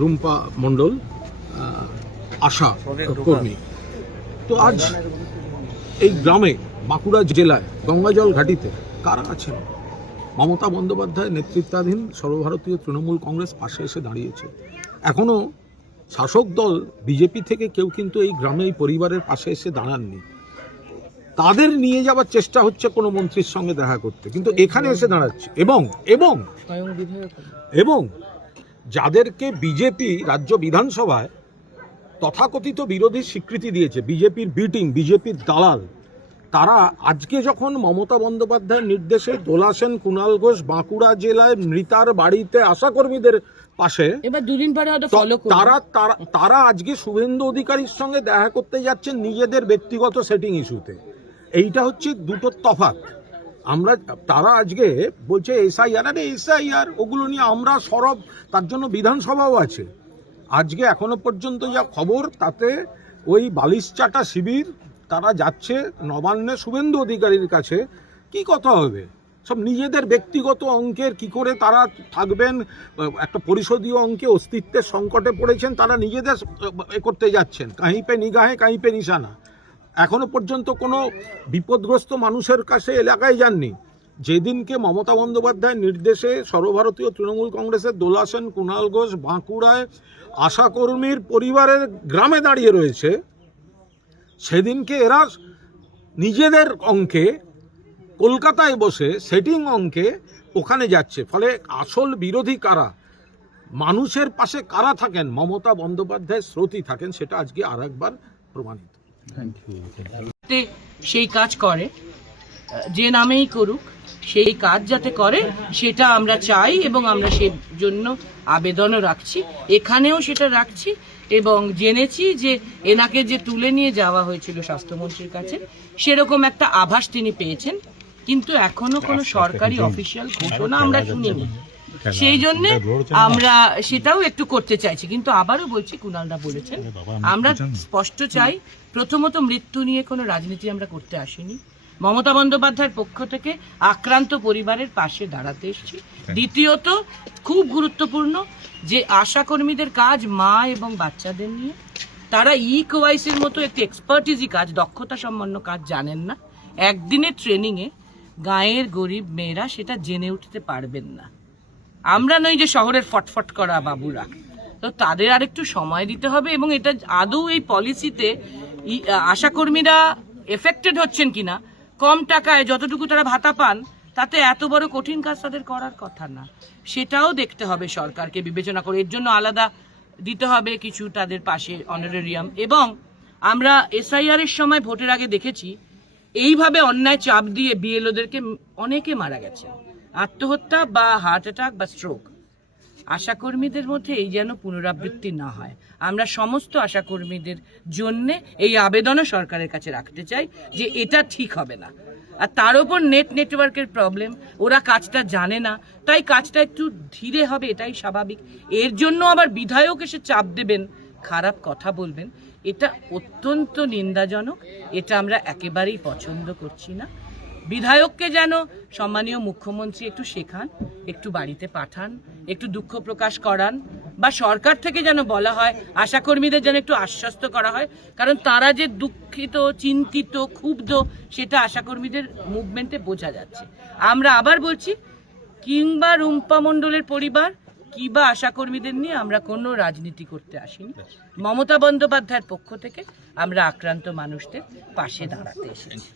রুম্পা মণ্ডল আশা কর্মী। তো আজ এই গ্রামে বাঁকুড়া জেলায় গঙ্গাজল ঘাটিতে কারা আছেন? মমতা বন্দ্যোপাধ্যায় নেতৃত্বাধীন সর্বভারতীয় তৃণমূল কংগ্রেস পাশে এসে দাঁড়িয়েছে। এখনও শাসক দল বিজেপি থেকে কেউ কিন্তু এই গ্রামে এই পরিবারের পাশে এসে দাঁড়াননি। তাদের নিয়ে যাওয়ার চেষ্টা হচ্ছে কোনো মন্ত্রীর সঙ্গে দেখা করতে, কিন্তু এখানে এসে দাঁড়াচ্ছে। এবং যাদেরকে বিজেপি রাজ্য বিধানসভায় তথাকথিত বিরোধী স্বীকৃতি দিয়েছে, বিজেপির বিটিং, বিজেপির দালাল, তারা আজকে যখন মমতা বন্দ্যোপাধ্যায়ের নির্দেশে দোলা সেন, কুণাল ঘোষ বাঁকুড়া জেলায় মৃতার বাড়িতে আশাকর্মীদের পাশে, এবার দুদিন পরে তারা আজকে শুভেন্দু অধিকারীর সঙ্গে দেখা করতে যাচ্ছেন নিজেদের ব্যক্তিগত সেটিং ইস্যুতে। এইটা হচ্ছে দুটো তফাৎ। তারা আজকে বলছে এসআইআর, ওগুলো নিয়ে আমরা সরব, তার জন্য বিধানসভাও আছে। আজকে এখনো পর্যন্ত যা খবর, তাতে ওই বালিশচাটা শিবির তারা যাচ্ছে নবান্নে শুভেন্দু অধিকারীর কাছে। কি কথা হবে? সব নিজেদের ব্যক্তিগত অঙ্কের, কি করে তারা থাকবেন, একটা পরিষদীয় অঙ্কে অস্তিত্বের সংকটে পড়েছেন, তারা নিজেদের করতে যাচ্ছেন। কাहीं পে নিগাহে কাहीं পে নিশানা। এখনো পর্যন্ত কোনো বিপদগ্রস্ত মানুষের কাছে এলাকায় যাননি। যেদিনকে মমতা বন্দ্যোপাধ্যায়ের নির্দেশে সর্বভারতীয় তৃণমূল কংগ্রেসের দোলা সেন, কুণাল ঘোষ বাঁকুড়ায় আশাকর্মীর পরিবারের গ্রামে দাঁড়িয়ে রয়েছে, সেদিনকে এরা নিজেদের অঙ্কে কলকাতায় বসে সেটিং অঙ্কে ওখানে যাচ্ছে। ফলে আসল বিরোধী কারা, মানুষের পাশে কারা থাকেন, মমতা বন্দ্যোপাধ্যায়ের স্রোতই থাকেন, সেটা আজকে আর একবার প্রমাণিত। সেই কাজ করে, যে নামেই করুক, সেই কাজ যাতে করে সেটা আমরা চাই এবং আমরা সেই জন্য আবেদনও রাখছি, এখানেও সেটা রাখছি। এবং জেনেছি যে এনাকে যে তুলে নিয়ে যাওয়া হয়েছিল স্বাস্থ্যমন্ত্রীর কাছে, সেরকম একটা আভাস তিনি পেয়েছেন, কিন্তু এখনো কোনো সরকারি অফিসিয়াল ঘোষণা আমরা শুনিনি। সেই জন্য আমরা সেটাও একটু করতে চাইছি। কিন্তু আবারও বলছি, কুণালদা বলেছেন, আমরা স্পষ্ট চাই, প্রথমত মৃত্যু নিয়ে কোনো রাজনীতি আমরা করতে আসিনি। মমতা বন্দ্যোপাধ্যায়ের পক্ষ থেকে আক্রান্ত পরিবারের পাশে দাঁড়াতে এসেছি। দ্বিতীয়ত, খুব গুরুত্বপূর্ণ যে আশাকর্মীদের কাজ মা এবং বাচ্চাদের নিয়ে, তারা ইকোয়াইসির মতো একটি এক্সপার্টিজি কাজ, দক্ষতা সম্পন্ন কাজ জানেন না। একদিনের ট্রেনিংয়ে গাঁয়ের গরিব মেয়েরা সেটা জেনে উঠতে পারবেন না। আমরা নই যে শহরের ফটফট করা বাবুরা, তো তাদের আরেকটু সময় দিতে হবে। এবং এটা আদৌ এই পলিসিতে আশাকর্মীরা এফেক্টেড হচ্ছেন কিনা, কম টাকায় যতটুকু তারা ভাতা পান, তাতে এত বড় কঠিন কাজ তাদের করার কথা না, সেটাও দেখতে হবে সরকারকে বিবেচনা করে। এর জন্য আলাদা দিতে হবে কিছু তাদের পাশে অনারেরিয়াম। এবং আমরা এসআইআর এর সময় ভোটের আগে দেখেছি, এইভাবে অন্যায় চাপ দিয়ে বিএলওদেরকে অনেকে মারা গেছে, আত্মহত্যা বা হার্ট অ্যাটাক বা স্ট্রোক। আশাকর্মীদের মধ্যে এই যেন পুনরাবৃত্তি না হয়। আমরা সমস্ত আশাকর্মীদের জন্যে এই আবেদনও সরকারের কাছে রাখতে চাই যে এটা ঠিক হবে না। আর তার উপর নেটওয়ার্কের প্রবলেম, ওরা কাজটা জানে না, তাই কাজটা একটু ধীরে হবে, এটাই স্বাভাবিক। এর জন্য আবার বিধায়ক এসে চাপ দেবেন, খারাপ কথা বলবেন, এটা অত্যন্ত নিন্দাজনক। এটা আমরা একেবারেই পছন্দ করছি না। বিধায়ককে যেন সম্মানীয় মুখ্যমন্ত্রী একটু শেখান, একটু বাড়িতে পাঠান, একটু দুঃখ প্রকাশ করান, বা সরকার থেকে যেন বলা হয়, আশাকর্মীদের যেন একটু আশ্বস্ত করা হয়। কারণ তারা যে দুঃখিত, চিন্তিত, ক্ষুব্ধ, সেটা আশাকর্মীদের মুভমেন্টে বোঝা যাচ্ছে। আমরা আবার বলছি, কিংবা রুম্পা মণ্ডলের পরিবার কিংবা আশাকর্মীদের নিয়ে আমরা কোনো রাজনীতি করতে আসিনি। মমতা বন্দ্যোপাধ্যায়ের পক্ষ থেকে আমরা আক্রান্ত মানুষদের পাশে দাঁড়াতে এসেছি।